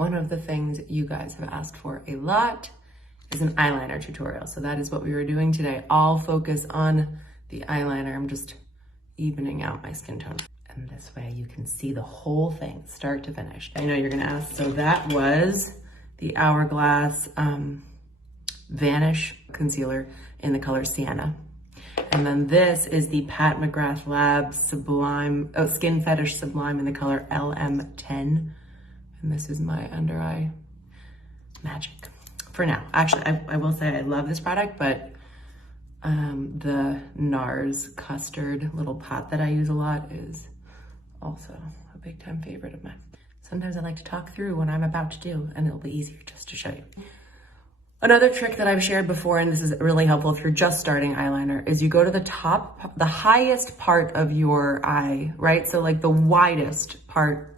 one of the things you guys have asked for a lot is an eyeliner tutorial. So that is what we were doing today. All focus on the eyeliner. I'm just evening out my skin tone. And this way you can see the whole thing, start to finish. I know you're gonna ask, so that was the Hourglass Vanish concealer in the color Sienna. And then this is the Pat McGrath Lab Sublime, Skin Fetish Sublime in the color LM10. And this is my under eye magic for now. Actually, I will say I love this product, but the Nars Custard little pot that I use a lot is also a big time favorite of mine. Sometimes I like to talk through what I'm about to do, and it'll be easier just to show you. Another trick that I've shared before, and this is really helpful if you're just starting eyeliner, is you go to the top, the highest part of your eye, right? So like the widest part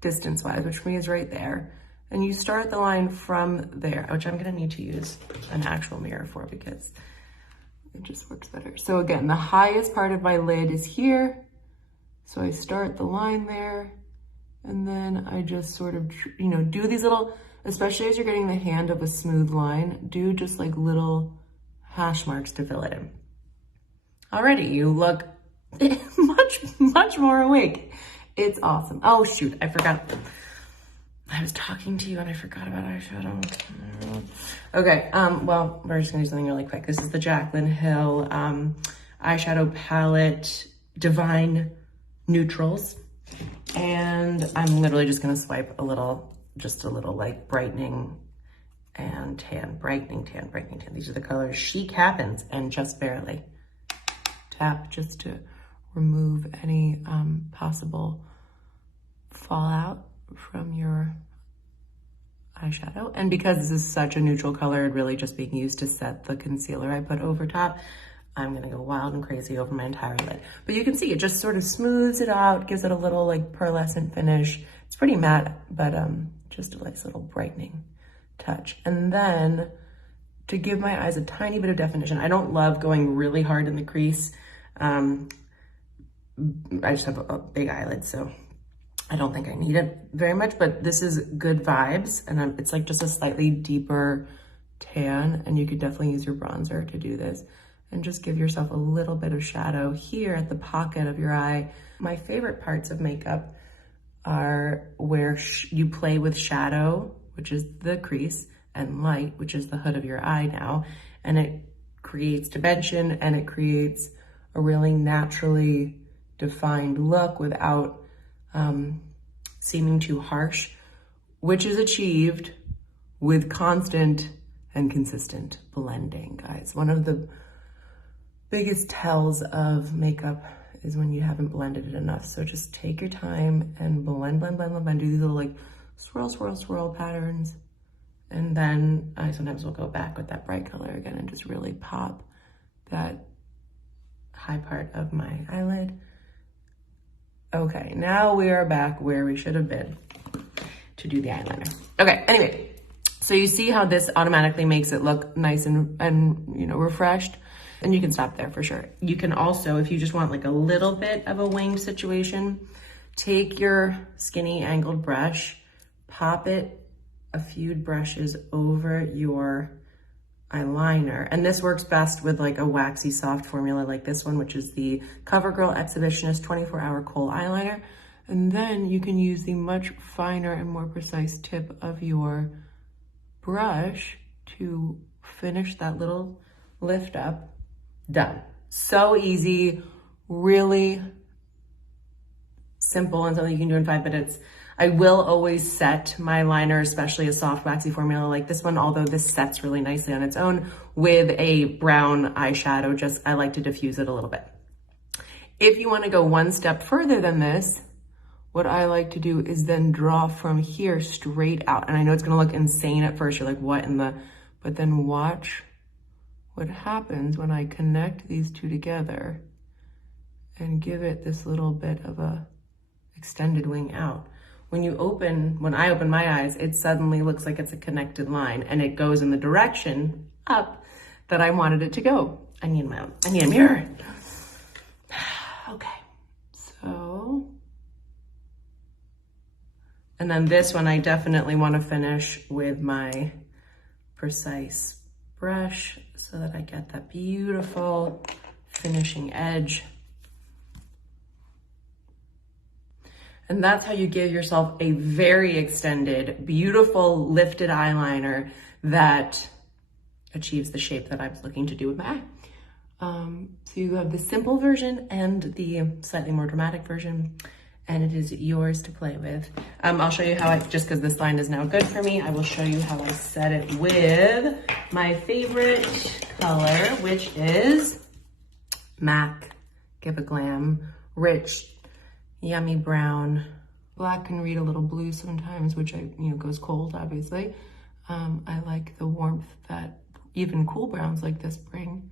distance-wise, which for me is right there. And you start the line from there, which I'm gonna need to use an actual mirror for because it just works better. So again, the highest part of my lid is here. So I start the line there, and then I just sort of, you know, do these little, especially as you're getting the hand of a smooth line, do just like little hash marks to fill it in. Already, you look much more awake. It's awesome. Oh shoot, I forgot. I was talking to you and I forgot about eyeshadow. Okay, well, we're just gonna do something really quick. This is the Jaclyn Hill eyeshadow palette, Divine Neutrals. And I'm literally just gonna swipe a little, just a little like brightening and tan, brightening tan, brightening tan. These are the colors Chic Happens and Just Barely. Tap just to remove any possible fallout from your eyeshadow. And because this is such a neutral color, it really just being used to set the concealer I put over top, I'm gonna go wild and crazy over my entire lid. But you can see it just sort of smooths it out, gives it a little like pearlescent finish. It's pretty matte, but just a nice little brightening touch. And then to give my eyes a tiny bit of definition, I don't love going really hard in the crease. I just have a big eyelid, so I don't think I need it very much, but this is good vibes. And it's like just a slightly deeper tan, and you could definitely use your bronzer to do this. And just give yourself a little bit of shadow here at the pocket of your eye. My favorite parts of makeup are where you play with shadow, which is the crease, and light, which is the hood of your eye now. And it creates dimension, and it creates a really naturally defined look without seeming too harsh, which is achieved with constant and consistent blending, guys. One of the biggest tells of makeup is when you haven't blended it enough. So just take your time and blend, blend, blend, blend, blend. Do these little like swirl, swirl, swirl patterns. And then I sometimes will go back with that bright color again and just really pop that high part of my eyelid. Okay, now we are back where we should have been to do the eyeliner. Okay, anyway, so you see how this automatically makes it look nice and you know, refreshed? And you can stop there for sure. You can also, if you just want like a little bit of a winged situation, take your skinny angled brush, pop it a few brushes over your eyeliner. And this works best with like a waxy soft formula like this one, which is the Covergirl Exhibitionist 24-hour Kohl eyeliner. And then you can use the much finer and more precise tip of your brush to finish that little lift up. Done. So easy, really simple, and something you can do in 5 minutes. I will always set my liner, especially a soft waxy formula like this one, although this sets really nicely on its own, with a brown eyeshadow. Just, I like to diffuse it a little bit. If you want to go one step further than this, what I like to do is then draw from here straight out. And I know it's going to look insane at first. You're like, what in the, but then watch what happens when I connect these two together and give it this little bit of a extended wing out. When I open my eyes, it suddenly looks like it's a connected line, and it goes in the direction up that I wanted it to go. I need a mirror. Okay, so, And then this one, I definitely want to finish with my precise brush so that I get that beautiful finishing edge. And that's how you give yourself a very extended, beautiful, lifted eyeliner that achieves the shape that I was looking to do with my eye. So you have the simple version and the slightly more dramatic version, and it is yours to play with. I'll show you how just because this line is now good for me, I will show you how I set it with my favorite color, which is MAC Give a Glam Rich Yummy Brown. Black can read a little blue sometimes, which goes cold, obviously. I like the warmth that even cool browns like this bring.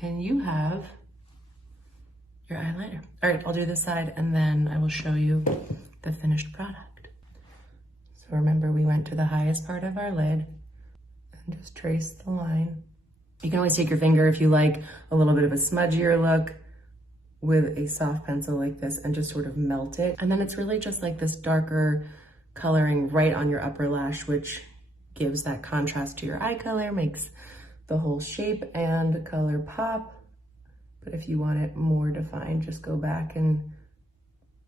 And you have your eyeliner. All right, I'll do this side and then I will show you the finished product. So remember, we went to the highest part of our lid and just trace the line. You can always take your finger if you like a little bit of a smudgier look with a soft pencil like this and just sort of melt it. And then it's really just like this darker coloring right on your upper lash, which gives that contrast to your eye color, makes the whole shape and color pop. But if you want it more defined, just go back and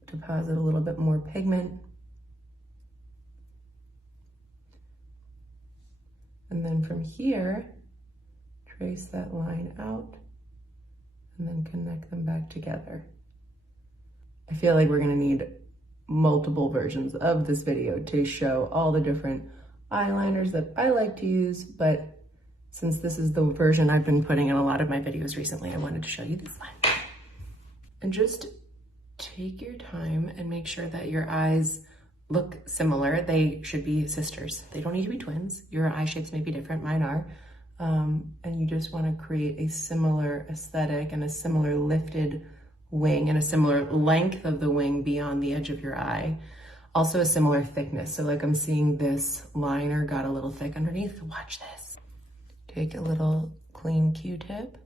deposit a little bit more pigment. And then from here, trace that line out and then connect them back together. I feel like we're gonna need multiple versions of this video to show all the different eyeliners that I like to use, but since this is the version I've been putting in a lot of my videos recently, I wanted to show you this one. And just take your time and make sure that your eyes look similar. They should be sisters. They don't need to be twins. Your eye shapes may be different, mine are. And you just want to create a similar aesthetic and a similar lifted wing and a similar length of the wing beyond the edge of your eye. Also a similar thickness. So like I'm seeing this liner got a little thick underneath. Watch this. Take a little clean Q-tip,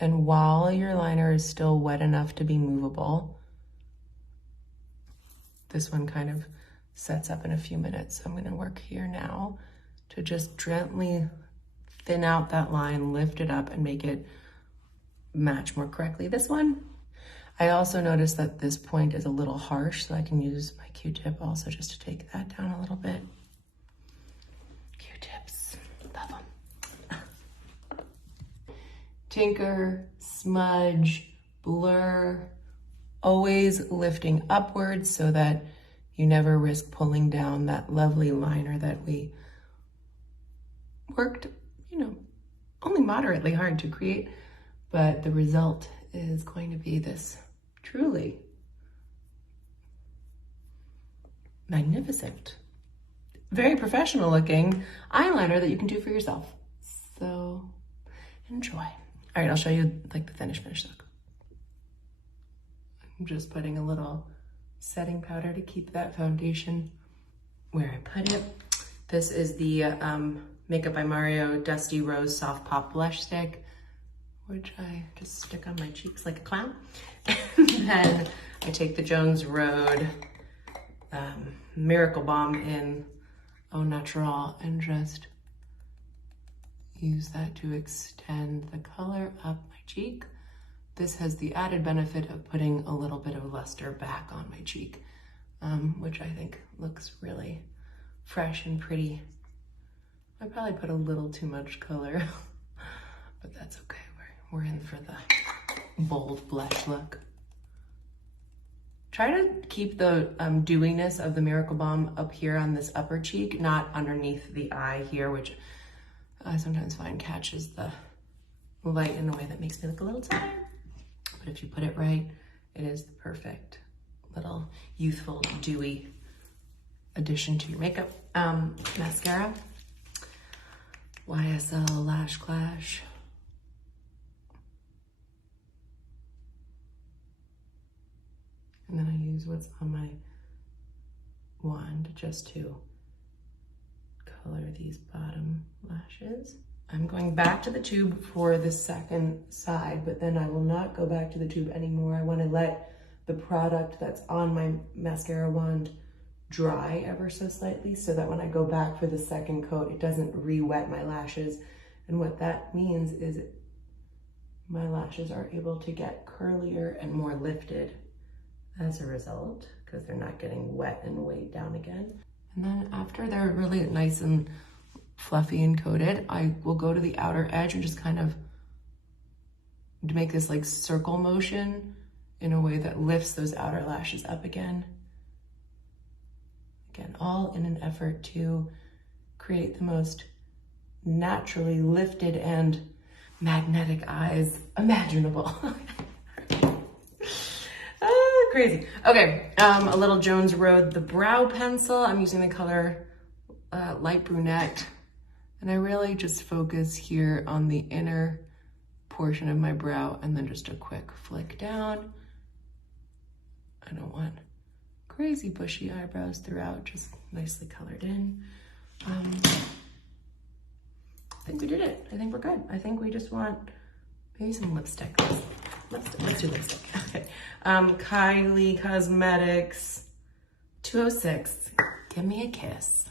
and while your liner is still wet enough to be movable, this one kind of sets up in a few minutes. So I'm gonna work here now to just gently thin out that line, lift it up and make it match more correctly. This one, I also noticed that this point is a little harsh, so I can use my Q-tip also just to take that down a little bit. Q-tips, love them. Tinker, smudge, blur, always lifting upwards so that you never risk pulling down that lovely liner that we worked, only moderately hard to create, but the result is going to be this truly magnificent, very professional looking eyeliner that you can do for yourself. So enjoy. All right, I'll show you like the finished look. I'm just putting a little setting powder to keep that foundation where I put it. This is the Makeup by Mario Dusty Rose Soft Pop Blush Stick, which I just stick on my cheeks like a clown. And then I take the Jones Road Miracle Balm in Au Natural and just use that to extend the color up my cheek. This has the added benefit of putting a little bit of luster back on my cheek, which I think looks really fresh and pretty. I probably put a little too much color, but that's okay. We're in for the bold blush look. Try to keep the dewiness of the Miracle Balm up here on this upper cheek, not underneath the eye here, which I sometimes find catches the light in a way that makes me look a little tired. But if you put it right, it is the perfect little youthful, dewy addition to your makeup. Mascara, YSL Lash Clash. And then I use what's on my wand just to color these bottom lashes. I'm going back to the tube for the second side, but then I will not go back to the tube anymore. I want to let the product that's on my mascara wand dry ever so slightly so that when I go back for the second coat, it doesn't re-wet my lashes. And what that means is my lashes are able to get curlier and more lifted as a result, because they're not getting wet and weighed down again. And then after they're really nice and fluffy and coated, I will go to the outer edge and just kind of make this like circle motion in a way that lifts those outer lashes up again. Again, all in an effort to create the most naturally lifted and magnetic eyes imaginable. Crazy. Okay, a little Jones Road, the brow pencil. I'm using the color light brunette, and I really just focus here on the inner portion of my brow, and then just a quick flick down. I don't want crazy bushy eyebrows throughout, just nicely colored in. I think we did it. I think we're good. I think we just want maybe some lipstick. Let's do lipstick. Okay. Kylie Cosmetics 206. Give me a kiss.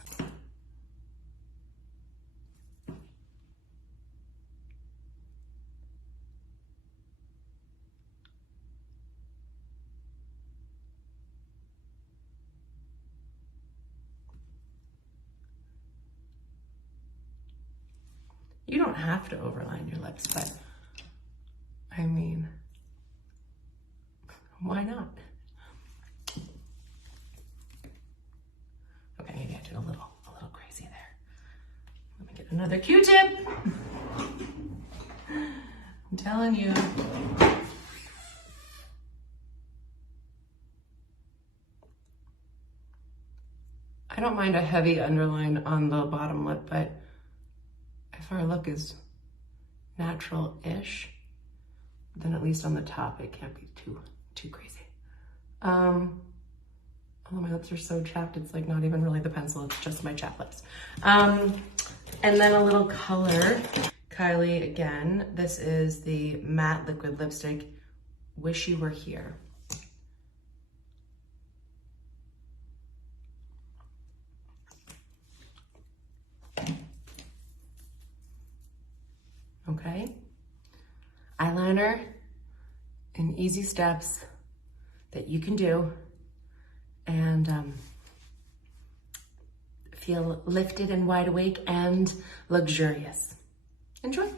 You don't have to overline your lips, but I mean, why not? Okay, maybe I did a little crazy there. Let me get another Q-tip. I'm telling you. I don't mind a heavy underline on the bottom lip, but if our look is natural-ish, then at least on the top, it can't be too crazy. Oh, my lips are so chapped, it's like not even really the pencil, it's just my chapped lips. And then a little color. Kylie, again, this is the matte liquid lipstick, Wish You Were Here. Okay, eyeliner in easy steps that you can do and feel lifted and wide awake and luxurious. Enjoy.